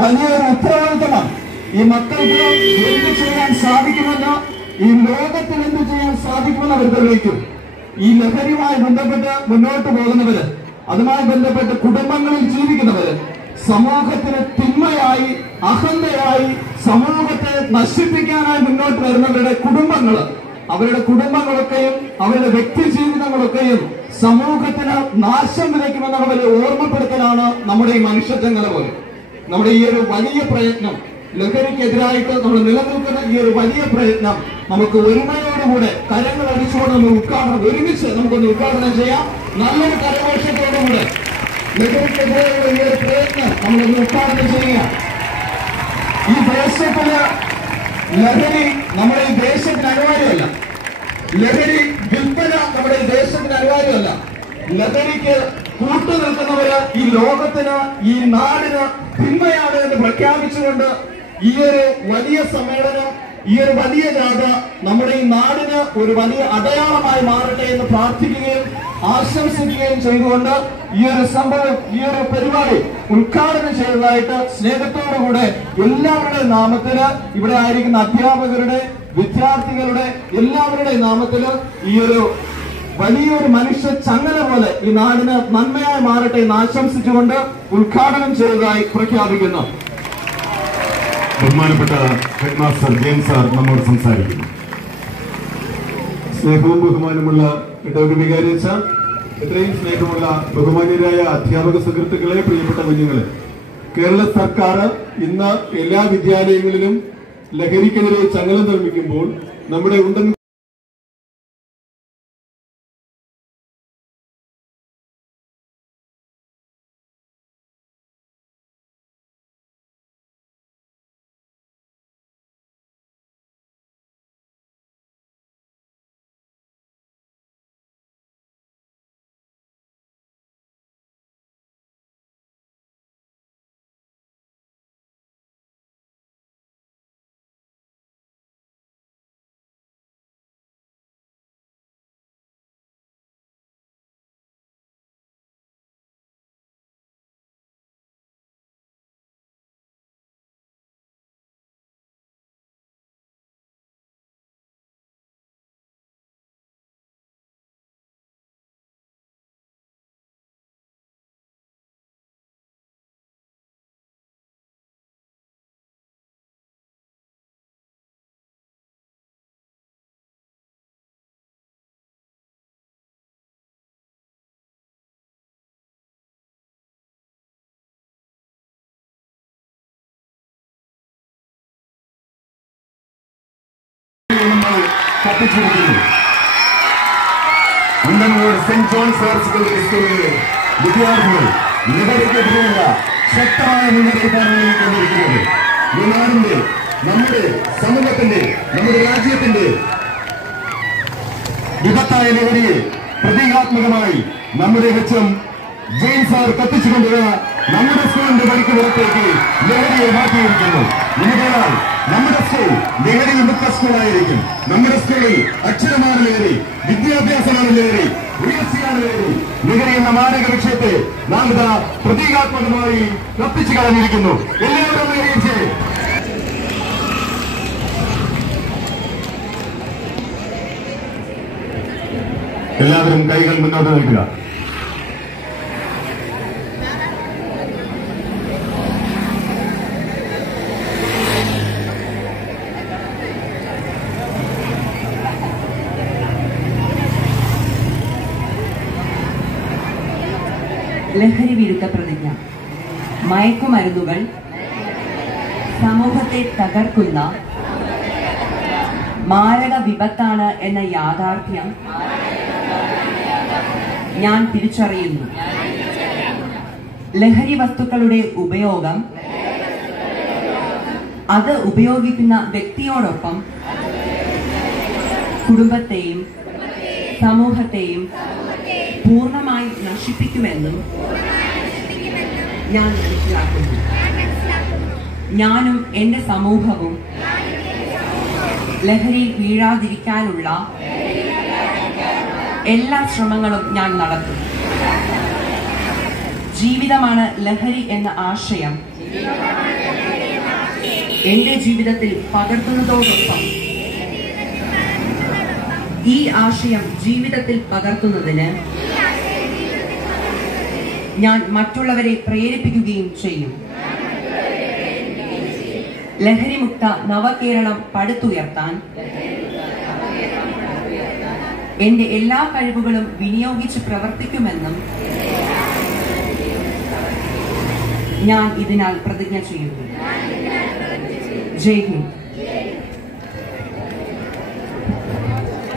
വലിയൊരു ഉത്തരവാദിത്തമാണ്. ഈ മക്കൾക്ക് എന്ത് ചെയ്യാൻ സാധിക്കുമെന്ന്, ഈ ലോകത്തിൽ എന്ത് ചെയ്യാൻ സാധിക്കുമെന്ന് അവർ തെളിയിക്കും. ഈ ലഹരിയുമായി ബന്ധപ്പെട്ട് മുന്നോട്ട് പോകുന്നവര്, അതുമായി ബന്ധപ്പെട്ട് കുടുംബങ്ങളിൽ ജീവിക്കുന്നവര്, സമൂഹത്തിന് തിന്മയായി അഹന്തയായി സമൂഹത്തെ നശിപ്പിക്കാനായി മുന്നോട്ട് വരുന്നവരുടെ കുടുംബങ്ങള്, അവരുടെ കുടുംബങ്ങളൊക്കെയും അവരുടെ വ്യക്തി ജീവിതങ്ങളൊക്കെയും സമൂഹത്തിന് നാശം വിതയ്ക്കുമെന്നുള്ള വലിയ ഓർമ്മപ്പെടുത്തലാണ് നമ്മുടെ ഈ മനുഷ്യചങ്ങല പോലെ. നമ്മുടെ ഈ ഒരു വലിയ പ്രയത്നം, ലഹരിക്കെതിരായിട്ട് നമ്മൾ നിലനിൽക്കുന്ന ഈ ഒരു വലിയ പ്രയത്നം നമുക്ക് ഒരുമയോടുകൂടെ കരങ്ങൾ അടിച്ചുകൊണ്ട് നമ്മൾ ഒരുമിച്ച് നമുക്കൊന്ന് ഉദ്ഘാടനം ചെയ്യാം. നല്ലൊരു കരഘോഷത്തോടുകൂടെ ലഹരിക്കെതിരെയുള്ള ഈ ഒരു പ്രയത്നം നമ്മളൊന്ന് ഉദ്ഘാടനം ചെയ്യുക. ഈ ദേശത്തില് ലഹരി നമ്മുടെ ഈ ദേശത്തിന് അനിവാര്യമല്ല. ലഹരി വിൽപ്പന നമ്മുടെ ഈ ദേശത്തിന് അനിവാര്യമല്ല. ലഹരിക്ക് കൂട്ടുനിൽക്കുന്നവര് ഈ ലോകത്തിന്, ഈ നാടിന് തിന്മയാണ് എന്ന് പ്രഖ്യാപിച്ചുകൊണ്ട് ഈ ഒരു വലിയ സമ്മേളനം, ഈ ഒരു വലിയ ജാഥ നമ്മുടെ ഈ നാടിന് ഒരു വലിയ അടയാളമായി മാറട്ടെ എന്ന് പ്രാർത്ഥിക്കുകയും ആശംസിക്കുകയും ചെയ്തുകൊണ്ട് ഈ ഒരു സംഭവം, ഈ ഒരു പരിപാടി ഉദ്ഘാടനം ചെയ്തതായിട്ട് സ്നേഹത്തോടുകൂടെ എല്ലാവരുടെയും നാമത്തില്, ഇവിടെ ആയിരിക്കുന്ന അധ്യാപകരുടെ, വിദ്യാർത്ഥികളുടെ എല്ലാവരുടെയും നാമത്തില് ഈ ഒരു വലിയൊരു മനുഷ്യ ചങ്ങല പോലെ ഈ നാടിന് നന്മയായി മാറട്ടെ എന്ന് ആശംസിച്ചുകൊണ്ട് ഉദ്ഘാടനം ചെയ്തതായി പ്രഖ്യാപിക്കുന്നു. ബഹുമാനപ്പെട്ട ഹെഡ് മാസ്റ്റർ ജെയിംസ് സാർ നമ്മോട് സംസാരിക്കുന്നു. സ്നേഹവും ബഹുമാനമുള്ള ഇടവക വികാരി അച്ഛാ, എത്രയും സ്നേഹമുള്ള ബഹുമാന്യരായ അധ്യാപക സുഹൃത്തുക്കളെ, പ്രിയപ്പെട്ട കുഞ്ഞുങ്ങളെ, കേരള സർക്കാർ ഇന്ന് എല്ലാ വിദ്യാലയങ്ങളിലും ലഹരിക്കെതിരെ ചങ്ങല നിർമ്മിക്കുമ്പോൾ നമ്മുടെ കത്തിച്ചെടുക്കുന്നു. ഉണ്ടന്നൂർ സെന്റ് ജോൺസ് ഹയർ സെക്കൻഡറി സ്കൂളിലെ വിദ്യാർത്ഥികൾ ലഹരിക്കെതിരെയുള്ള ശക്തമായ മുന്നറിയിപ്പാണ് നൽകിക്കൊണ്ടിരിക്കുന്നത്. ഈ നാടിന്റെ, നമ്മുടെ സമൂഹത്തിന്റെ, നമ്മുടെ രാജ്യത്തിന്റെ വിപത്തായ ലഹരിയെ പ്രതീകാത്മകമായി നമ്മുടെ വെച്ചും ജെയിംസ് സാർ കത്തിച്ചുകൊണ്ടുള്ള നമ്മുടെ സ്കൂളിന്റെ വഴിക്ക് പുറത്തേക്ക് ലഹരിയെ മാറ്റിയിരിക്കുന്നു. ഇതിനാൽ നമ്മുടെ സ്കൂൾ ലഹരി വിമുക്ത സ്കൂളായിരിക്കും. നമ്മുടെ സ്കൂളിൽ അക്ഷരമാണ് ലഹരി, വിദ്യാഭ്യാസമാണ് ലഹരി, ഉയർച്ചയാണ് ലഹരി. ലഹരി എന്ന മാരക വിഷയത്തെ നാം ഇതാ പ്രതീകാത്മകമായി കത്തിച്ചു കളഞ്ഞിരിക്കുന്നു. എല്ലാവരും ലഹരിച്ച് എല്ലാവരും കൈകൾ മുന്നോട്ട് നിൽക്കുക. ലഹരി വിരുദ്ധ പ്രതിജ്ഞ. മയക്കുമരുന്നുകൾ സമൂഹത്തെ തകർക്കുന്ന മാരക വിപത്താണ് എന്ന യാഥാർത്ഥ്യം ഞാൻ തിരിച്ചറിയുന്നു. ലഹരി വസ്തുക്കളുടെ ഉപയോഗം അത് ഉപയോഗിക്കുന്ന വ്യക്തിയോടൊപ്പം കുടുംബത്തെയും സമൂഹത്തെയും പൂർണ്ണമായി നശിപ്പിക്കുമെന്നും ഞാൻ മനസ്സിലാക്കുന്നു. ഞാനും എന്റെ സമൂഹവും ലഹരി വീഴാതിരിക്കാനുള്ള എല്ലാ ശ്രമങ്ങളും ഞാൻ നടത്തും. ജീവിതമാണ് ലഹരി എന്ന ആശയം എന്റെ ജീവിതത്തിൽ പകർത്തുന്നതോടൊപ്പം ഈ ആശയം ജീവിതത്തിൽ പകർത്തുന്നതിന് ഞാൻ മറ്റുള്ളവരെ പ്രേരിപ്പിക്കുകയും ചെയ്യും. ലഹരിമുക്ത നവകേരളം പടുത്തുയർത്താൻ എന്റെ എല്ലാ കഴിവുകളും വിനിയോഗിച്ച് പ്രവർത്തിക്കുമെന്നും ഞാൻ ഇതിനാൽ പ്രതിജ്ഞ ചെയ്യുന്നു. ജയ് ഹിന്ദ്.